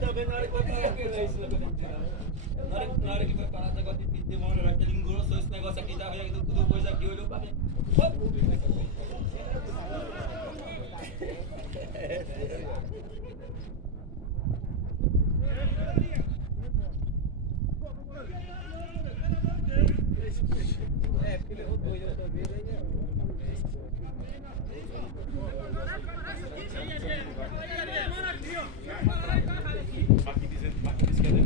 Também na hora que vai parar, isso na hora que vai parar o negócio de pedir uma hora que ele engrossou esse negócio aqui, tá vendo tudo coisa aqui, olhou pra mim. É, porque levou dois outra vez aí. Aqui diz que é de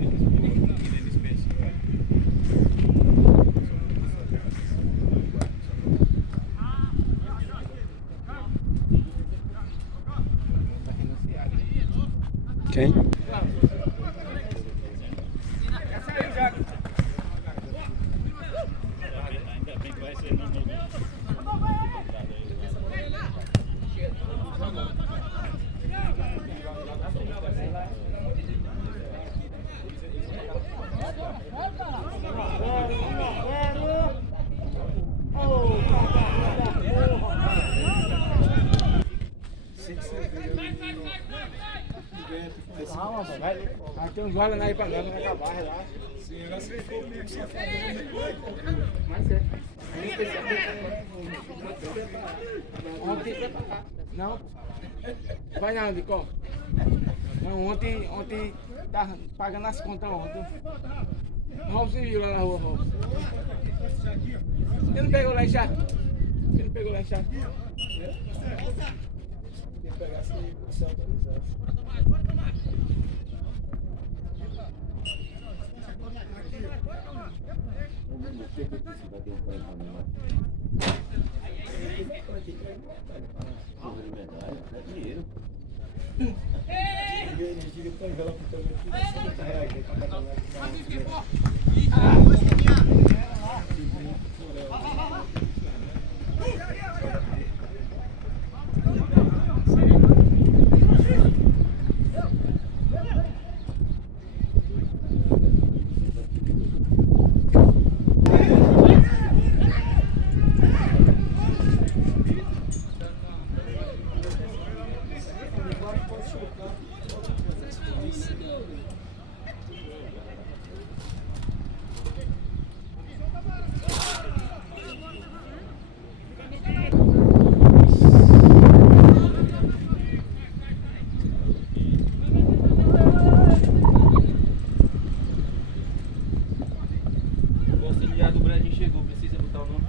dispensa. Quem? Ainda bem que vai ser no Calma, vai. Tem uns guardas aí pra nós, não vai acabar, relaxa. Sim, agora você ficou meio que safado. Mas é. Ontem. Não. Vai não, Licó. Não, ontem tava pagando as contas ontem. Robson viu lá na rua, Robson. Você não pegou lá em chá? Você não pegou lá em chá? Tem que pegar se você autorizar. dinheiro. Diga para envelope também aqui, R$50 para cada um. O auxiliar do Brasil chegou, precisa botar o nome.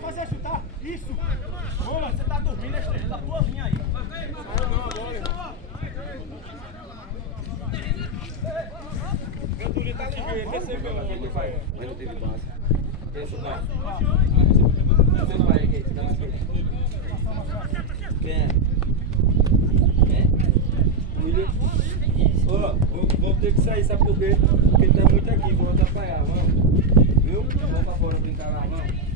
Fazer chutar, isso! Boa, você tá dormindo, estrela da tua linha aí. Meu Túlio tá ligeiro, ele recebeu aquele vai. Mas não teve base. Esse vai. Você vai aqui, dá mais pra ele. Quem é? William. Ó, vamos ter que sair, sabe por quê? Porque tá muito aqui, vou atrapalhar, vamos. Viu? Vamos pra fora brincar lá, vamos.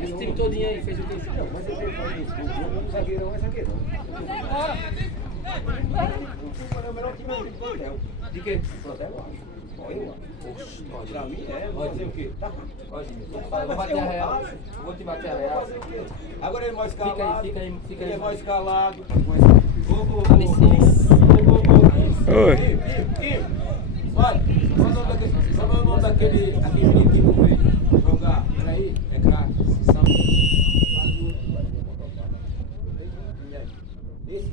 Esse time todinho aí fez o que? Não, mas ele fez isso. O zagueirão é zagueirão. É o melhor time do plantel. De quê? Plantel, eu acho. Olha, pra mim é. Vai fazer o quê? Tá. Pode. Vou bater a real. Vou te bater a real. Agora ele é mais escalado. Fica aí. Ele é mais escalado. Dá licença. Oi. Kim, olha, qual é o nome daquele menino que não veio jogar? Peraí, é craque. Esse?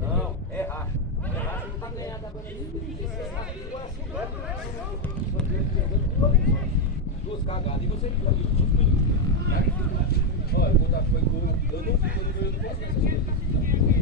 Não, é racha. É racha, não tá ganhando agora. Duas cagadas. E você que olha, quando foi gol, eu não fico no meio do posto nessas coisas.